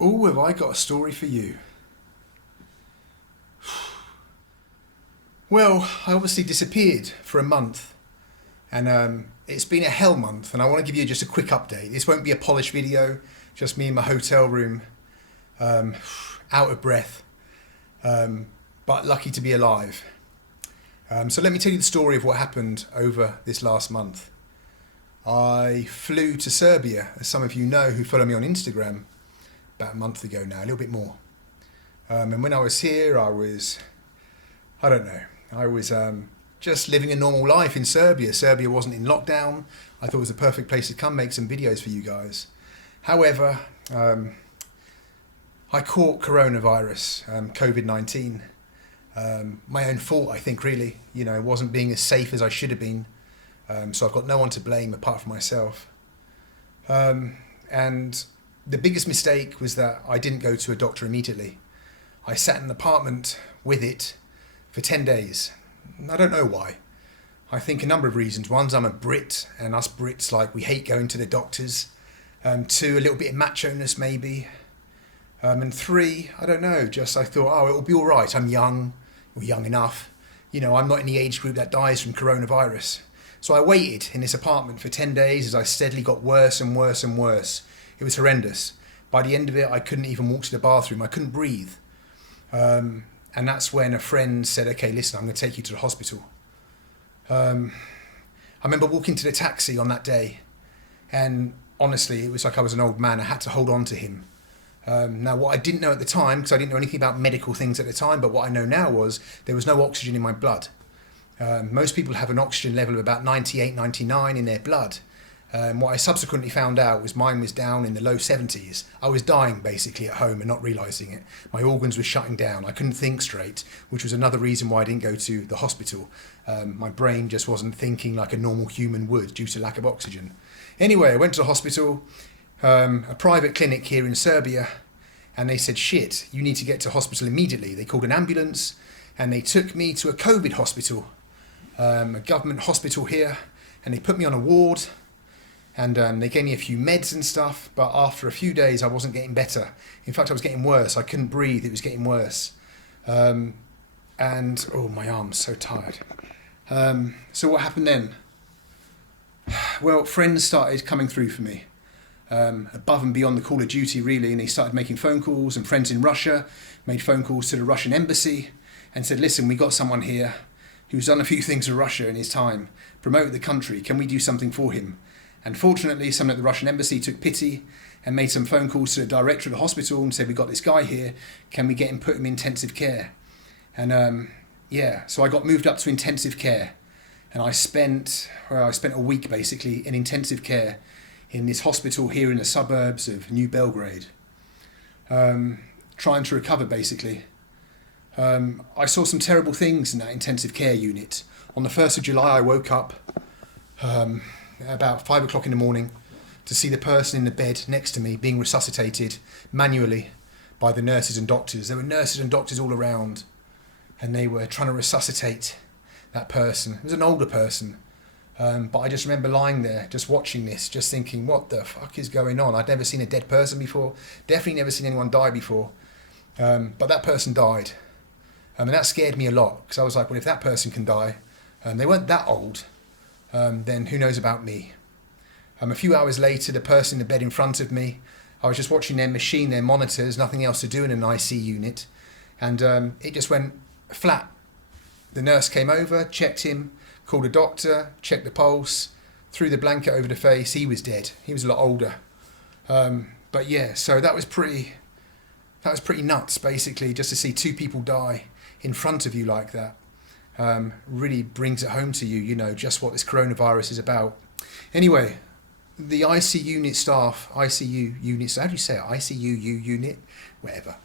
Oh, have I got a story for you? Well, I obviously disappeared for a month, and it's been a hell month, and I want to give you just a quick update. This won't be a polished video, just me in my hotel room, um, out of breath, but lucky to be alive. So let me tell you the story of what happened over this last month. I flew to Serbia, as some of you know who follow me on Instagram, about a month ago now, a little bit more. And when I was here, I don't know, I was just living a normal life in Serbia. Serbia wasn't in lockdown. I thought it was a perfect place to come make some videos for you guys. However, I caught coronavirus, COVID-19. My own fault, I think, really. You know, wasn't being as safe as I should have been. So I've got no one to blame apart from myself. And the biggest mistake was that I didn't go to a doctor immediately. I sat in an apartment with it for 10 days. I don't know why. I think a number of reasons. One's I'm a Brit, and us Brits, like, we hate going to the doctors. Two, a little bit of macho-ness maybe. And three, I don't know, just I thought, oh, it'll be all right. I'm young, or young enough. You know, I'm not in the age group that dies from coronavirus. So I waited in this apartment for 10 days as I steadily got worse and worse and worse. It was horrendous. By the end of it, I couldn't even walk to the bathroom. I couldn't breathe. And that's when a friend said, okay, listen, I'm going to take you to the hospital. I remember walking to the taxi on that day, and honestly, it was like I was an old man. I had to hold on to him. Now, what I didn't know at the time, because I didn't know anything about medical things at the time, but what I know now was there was no oxygen in my blood. Most people have an oxygen level of about 98, 99 in their blood. What I subsequently found out was mine was down in the low 70s. I was dying basically at home and not realising it. My organs were shutting down. I couldn't think straight, which was another reason why I didn't go to the hospital. My brain just wasn't thinking like a normal human would due to lack of oxygen. Anyway, I went to the hospital, a private clinic here in Serbia, and they said, shit, you need to get to hospital immediately. They called an ambulance and they took me to a COVID hospital, a government hospital here, and they put me on a ward. And they gave me a few meds and stuff, but after a few days I wasn't getting better. In fact, I was getting worse. I couldn't breathe, it was getting worse. And, oh, my arm's so tired. So what happened then? Well, friends started coming through for me, above and beyond the call of duty, really, and they started making phone calls, and friends in Russia made phone calls to the Russian embassy and said, listen, we got someone here who's done a few things for Russia in his time, promoted the country, can we do something for him? And fortunately, someone at the Russian embassy took pity and made some phone calls to the director of the hospital and said, we've got this guy here, can we get him, put him in intensive care? And so I got moved up to intensive care. And I spent a week basically in intensive care in this hospital here in the suburbs of New Belgrade, trying to recover basically. I saw some terrible things in that intensive care unit. On the 1st of July, I woke up about 5 o'clock in the morning to see the person in the bed next to me being resuscitated manually by the nurses and doctors. There were nurses and doctors all around, and they were trying to resuscitate that person. It was an older person, but I just remember lying there, just watching this, just thinking, what the fuck is going on? I'd never seen a dead person before, definitely never seen anyone die before, but that person died. And that scared me a lot, because I was like, well, if that person can die, they weren't that old, then who knows about me? A few hours later, the person in the bed in front of me, I was just watching their machine, their monitors, nothing else to do in an IC unit, and it just went flat. The nurse came over, checked him, called a doctor, checked the pulse, threw the blanket over the face. He was dead. He was a lot older. But yeah, so that was pretty nuts, basically, just to see two people die in front of you like that. Really brings it home to you, you know, just what this coronavirus is about. Anyway, the ICU unit staff, how do you say it? ICU unit, whatever,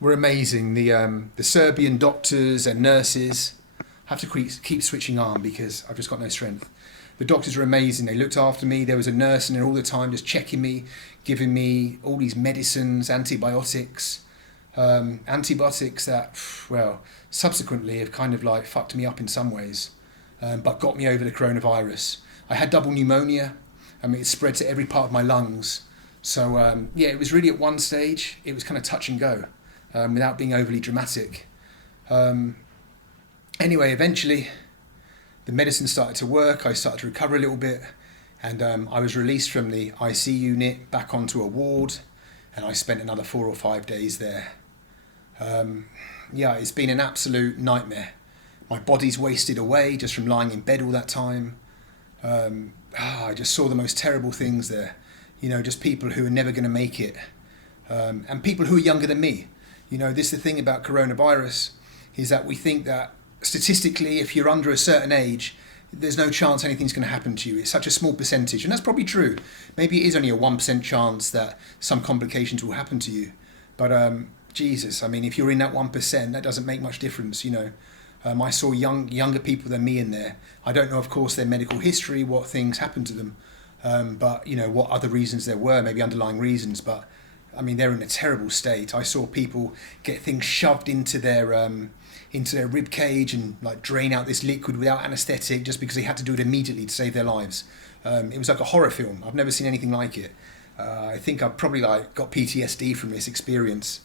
were amazing. The Serbian doctors and nurses, I have to keep switching arm because I've just got no strength. The doctors were amazing. They looked after me. There was a nurse in there all the time just checking me, giving me all these medicines, antibiotics that, well, subsequently have kind of like fucked me up in some ways, but got me over the coronavirus. I had double pneumonia. I mean, it spread to every part of my lungs. So yeah, it was really at one stage, it was kind of touch and go, without being overly dramatic. Anyway, eventually the medicine started to work, I started to recover a little bit, and I was released from the IC unit back onto a ward, and I spent another 4 or 5 days there. Yeah, it's been an absolute nightmare. My body's wasted away just from lying in bed all that time. I just saw the most terrible things there. You know, just people who are never going to make it. And people who are younger than me. You know, this is the thing about coronavirus, is that we think that statistically, if you're under a certain age, there's no chance anything's going to happen to you. It's such a small percentage, and that's probably true. Maybe it is only a 1% chance that some complications will happen to you. But Jesus, I mean, if you're in that 1%, that doesn't make much difference, you know. I saw younger people than me in there. I don't know, of course, their medical history, what things happened to them, but, you know, what other reasons there were, maybe underlying reasons. But, I mean, they're in a terrible state. I saw people get things shoved into their rib cage and, like, drain out this liquid without anaesthetic just because they had to do it immediately to save their lives. It was like a horror film. I've never seen anything like it. I think I've probably, like, got PTSD from this experience.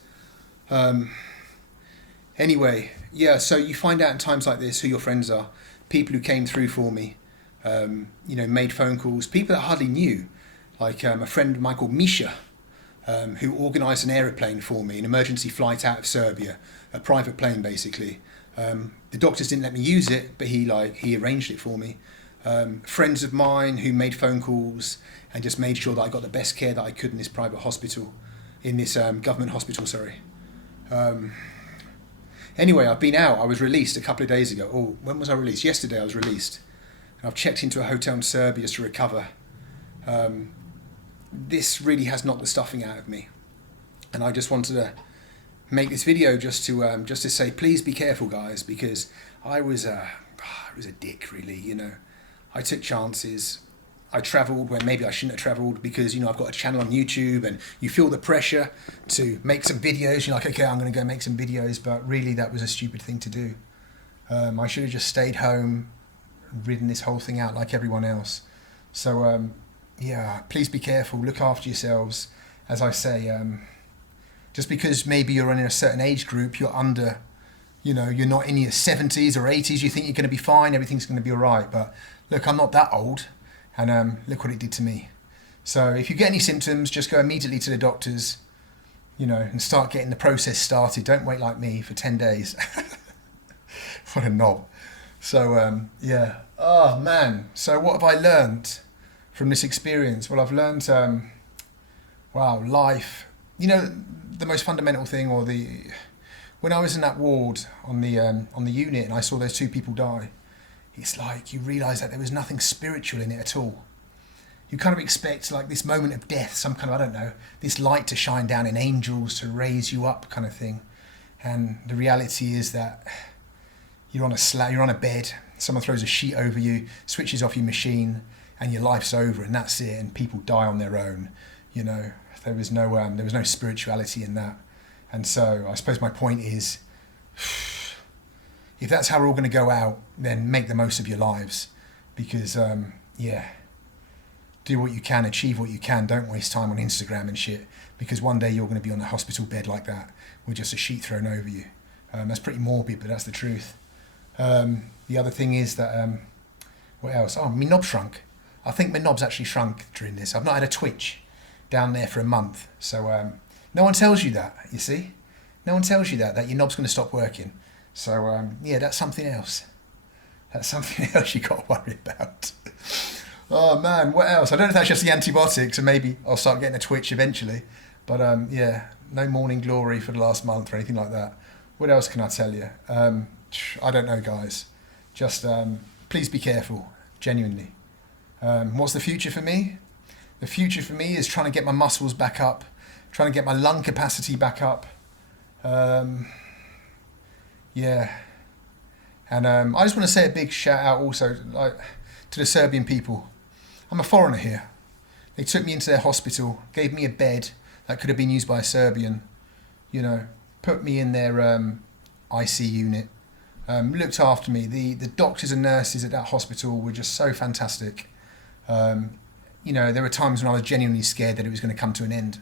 Anyway, yeah, so you find out in times like this who your friends are, people who came through for me, you know, made phone calls, people that I hardly knew, like a friend of mine called Misha, who organised an aeroplane for me, an emergency flight out of Serbia, a private plane basically. The doctors didn't let me use it, but he arranged it for me. Friends of mine who made phone calls and just made sure that I got the best care that I could in this private hospital, in this government hospital, sorry. Anyway, I've been out. I was released a couple of days ago. Oh, when was I released? Yesterday I was released. And I've checked into a hotel in Serbia to recover. This really has knocked the stuffing out of me. And I just wanted to make this video just to say, please be careful, guys, because I was a dick, really, you know. I took chances. I travelled when maybe I shouldn't have travelled because, you know, I've got a channel on YouTube and you feel the pressure to make some videos. You're like, okay, I'm going to go make some videos, but really that was a stupid thing to do. I should have just stayed home, ridden this whole thing out like everyone else. So, yeah, please be careful. Look after yourselves. As I say, just because maybe you're in a certain age group, you're under, you know, you're not in your 70s or 80s, you think you're going to be fine, everything's going to be all right. But look, I'm not that old. And look what it did to me. So if you get any symptoms, just go immediately to the doctors, you know, and start getting the process started. Don't wait like me for 10 days. What a knob. So, yeah. Oh, man. So what have I learned from this experience? Well, I've learned, wow, life. You know, the most fundamental thing, when I was in that ward on the unit and I saw those 2 people die, it's like you realise that there was nothing spiritual in it at all. You kind of expect like this moment of death, some kind of, I don't know, this light to shine down and angels to raise you up kind of thing. And the reality is that you're on a bed, someone throws a sheet over you, switches off your machine, and your life's over, and that's it, and people die on their own. You know, there was no spirituality in that. And so I suppose my point is, if that's how we're all going to go out, then make the most of your lives, because yeah, do what you can, achieve what you can. Don't waste time on Instagram and shit, because one day you're going to be on a hospital bed like that with just a sheet thrown over you. That's pretty morbid, but that's the truth. The other thing is that what else? Oh, my knob shrunk. I think my knob's actually shrunk during this. I've not had a twitch down there for a month. So no one tells you that, you see. No one tells you that your knob's going to stop working. So, yeah, that's something else. That's something else you got to worry about. Oh, man, what else? I don't know if that's just the antibiotics, and maybe I'll start getting a twitch eventually. But, yeah, no morning glory for the last month or anything like that. What else can I tell you? I don't know, guys. Just please be careful, genuinely. What's the future for me? The future for me is trying to get my muscles back up, trying to get my lung capacity back up. Yeah, and I just want to say a big shout out also to the Serbian people. I'm a foreigner here. They took me into their hospital, gave me a bed that could have been used by a Serbian, you know, put me in their IC unit, looked after me. The doctors and nurses at that hospital were just so fantastic. there were times when I was genuinely scared that it was going to come to an end.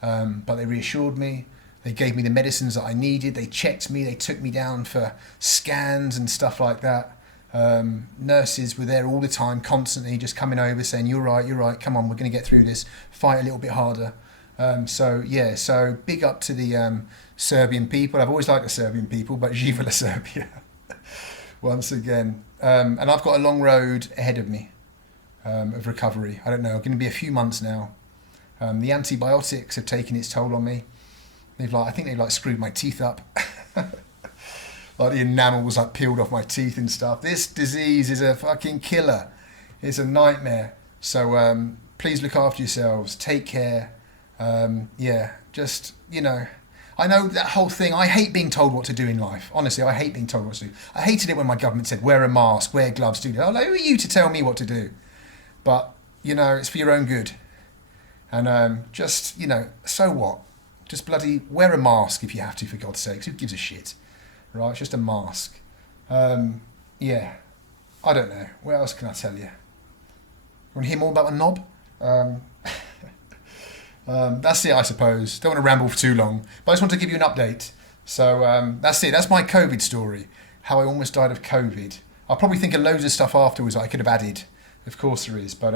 But they reassured me. They gave me the medicines that I needed. They checked me. They took me down for scans and stuff like that. Nurses were there all the time, constantly just coming over saying, you're right, come on, we're going to get through this, fight a little bit harder. So big up to the Serbian people. I've always liked the Serbian people, but Živa Serbia once again. And I've got a long road ahead of me of recovery. I don't know, going to be a few months now. The antibiotics have taken its toll on me. I think they've screwed my teeth up. Like the enamel was peeled off my teeth and stuff. This disease is a fucking killer. It's a nightmare. So please look after yourselves. Take care. I know that whole thing. I hate being told what to do in life. Honestly, I hate being told what to do. I hated it when my government said, wear a mask, wear gloves, do that. I'm like, who are you to tell me what to do? But, it's for your own good. And so what? Just bloody wear a mask if you have to, for God's sakes. Who gives a shit? Right, it's just a mask. I don't know. What else can I tell you? Want to hear more about my knob? That's it, I suppose. Don't want to ramble for too long, but I just want to give you an update. So that's it. That's my COVID story. How I almost died of COVID. I'll probably think of loads of stuff afterwards that I could have added. Of course there is. But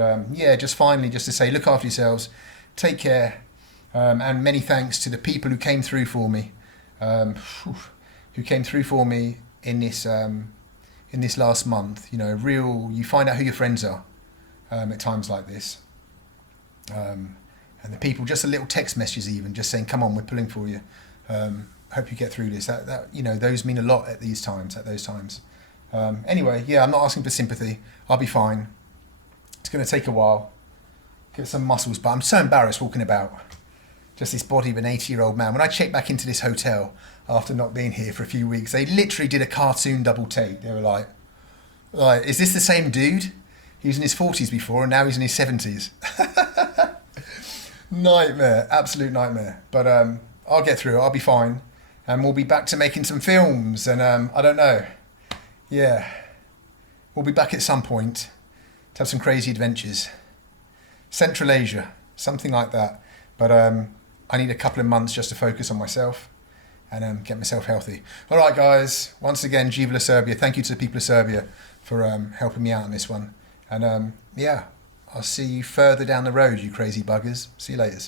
just finally, just to say, look after yourselves. Take care. And many thanks to the people who came through for me. In this last month. You find out who your friends are at times like this. And the people, just a little text messages even, just saying, come on, we're pulling for you. Hope you get through this. Those mean a lot at those times. Anyway, I'm not asking for sympathy. I'll be fine. It's going to take a while. Get some muscles, but I'm so embarrassed walking about. Just this body of an 80-year-old man. When I checked back into this hotel after not being here for a few weeks, they literally did a cartoon double take. They were like, is this the same dude? He was in his 40s before and now he's in his 70s. Nightmare, absolute nightmare. But I'll get through it, I'll be fine. And we'll be back to making some films. And I don't know. We'll be back at some point to have some crazy adventures. Central Asia, something like that. But I need a couple of months just to focus on myself and get myself healthy. All right, guys. Once again, Živa Serbia. Thank you to the people of Serbia for helping me out on this one. And I'll see you further down the road, you crazy buggers. See you later.